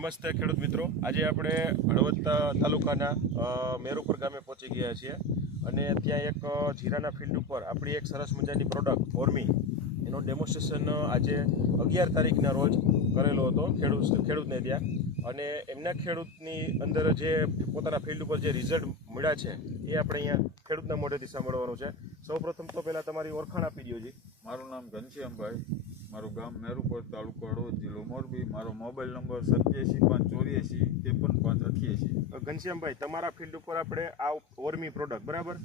નમસ્તે ખેડૂત મિત્રો, આજે આપણે હળવદ તાલુકાના મેરુપર ગામે પહોંચી ગયા છીએ અને ત્યાં એક જીરાના ફિલ્ડ ઉપર આપણી એક સરસ મજાની પ્રોડક્ટ ઓર્મી એનો ડેમોન્સ્ટ્રેશન આજે 11 તારીખના રોજ કરેલો હતો ખેડૂતને ત્યાં. અને એમના ખેડૂતની અંદર જે પોતાના ફિલ્ડ ઉપર જે રિઝલ્ટ મળ્યા છે એ આપણે અહીંયા ખેડૂતના મોઢેથી સાંભળવાનું છે. સૌપ્રથમ તો પહેલાં તમારી ઓળખાણ આપી દો જી. મારું નામ ઘનશ્યામભાઈ, મારું ગામ મેરુપર, તાલુકો હળવદ, જિલ્લો મોરબી. મારો મોબાઈલ નંબર 87 584 53 588. ઘનશ્યામભાઈ, તમારા ફિલ્ડ ઉપર આપણે આ ઓર્મી પ્રોડક્ટ બરાબર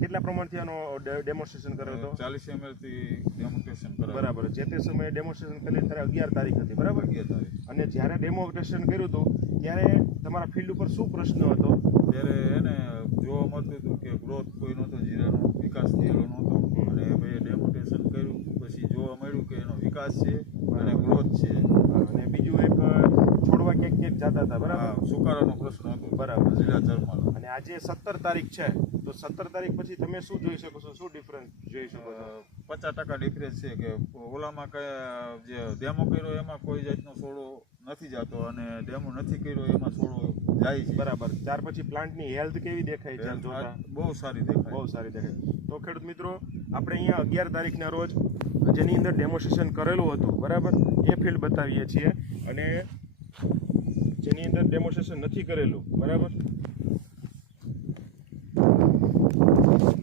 કેટલા પ્રમાણથી આનો ડેમોન્સ્ટ્રેશન કર્યો હતો? 40 ml થી ડેમોન્સ્ટ્રેશન કરાવ્યું. બરાબર. જે તે સમયે ડેમોન્સ્ટ્રેશન કરેલી ત્યારે 11 તારીખ હતી બરાબર? 11 તારીખ. અને જ્યારે ડેમોન્સ્ટ્રેશન કર્યું હતું ત્યારે તમારા ફિલ્ડ ઉપર શું પ્રશ્ન હતો? ત્યારે એને જોવા મળતું હતું કે ગ્રોથ કોઈ નહોતો, જીરાનો વિકાસ થયેલો નહોતો. અને ભાઈ ડેમોન્સ્ટ્રેશન કર્યું પછી જોવા મળ્યું કે એનો વિકાસ છે અને ગ્રોથ છે. અને બીજું એક છોડવા ક્યાંક જતા હતા બરાબર? સુકારાનો પ્રશ્ન હતો બરાબર. જીરા ચરમાનો. અને આજે 17 તારીખ છે તો 17 તારીખ પછી તમે શું જોઈ શકો છો? શું ડિફરન્સ જોઈ શકો છો? 50% ડિફરન્સ છે કે ઓલામાં જે ડેમો કર્યો એમાં કોઈ જાતનો સોડો નથી જતો અને ડેમો નથી કર્યો એમાં સોડો જાય છે. બરાબર. ત્યાર પછી પ્લાન્ટની હેલ્થ કેવી દેખાય છે? જોતા બહુ સારી દેખાય. બહુ સારી દેખાય. તો ખેડૂત મિત્રો, આપણે અહીંયા 11 તારીખના રોજ જેની અંદર ડેમોન્સ્ટ્રેશન કરેલું હતું બરાબર એ ફિલ્ડ બતાવીએ છીએ. અને જેની અંદર ડેમોન્સ્ટ્રેશન નથી કરેલું બરાબર,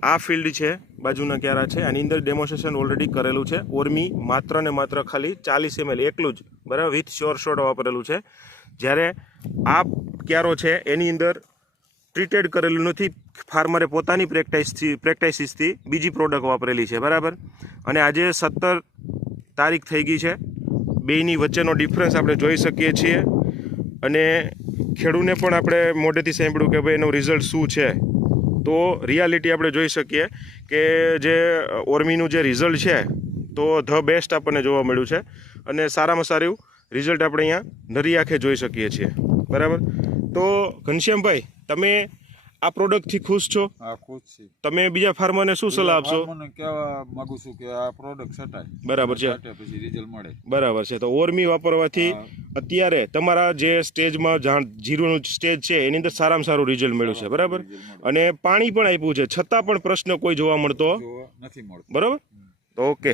આ ફિલ્ડ છે, બાજુના ક્યારા છે, આની અંદર ડેમોન્સ્ટ્રેશન ઓલરેડી કરેલું છે. ઓર્મી માત્ર ને માત્ર ખાલી 40 ml એકલું જ બરાબર વિથ શ્યોર શોટ વાપરેલું છે. જ્યારે આ ક્યારો છે એની અંદર ટ્રીટેડ કરેલું નથી, ફાર્મરે પોતાની પ્રેક્ટિસિસથી બીજી પ્રોડક્ટ વાપરેલી છે બરાબર. અને આજે 17 તારીખ થઈ ગઈ છે, બેયની વચ્ચેનો ડિફરન્સ આપણે જોઈ શકીએ છીએ. અને ખેડૂતને પણ આપણે મોઢેથી સાંભળ્યું કે ભાઈ એનું રિઝલ્ટ શું છે. તો રિયાલિટી આપણે જોઈ શકીએ કે જે ઓર્મીનું જે રિઝલ્ટ છે તો ધ બેસ્ટ આપણને જોવા મળ્યું છે. અને સારામાં સારું રિઝલ્ટ આપણે અહીંયા નરી આંખે જોઈ શકીએ છીએ બરાબર. તો ઘનશ્યામભાઈ, તમે આ પ્રોડક્ટથી ખુશ છો? હા, ખુશ છું. તમે બીજા ફાર્મરને શું સલાહ આપશો? મને કહેવા માંગુ છું કે આ પ્રોડક્ટ સટાય. બરાબર છે. પછી રિઝલ્ટ મળે. બરાબર છે. તો ઓર્મી વાપરવાથી અત્યારે તમારા જે સ્ટેજમાં જીરુનું સ્ટેજ છે એની અંદર સારામાં સારું રિઝલ્ટ મળ્યું છે બરાબર. અને પાણી પણ આપ્યું છે છતાં પણ પ્રશ્ન કોઈ જોવા મળતો નથી મળતો બરાબર. તો ઓકે.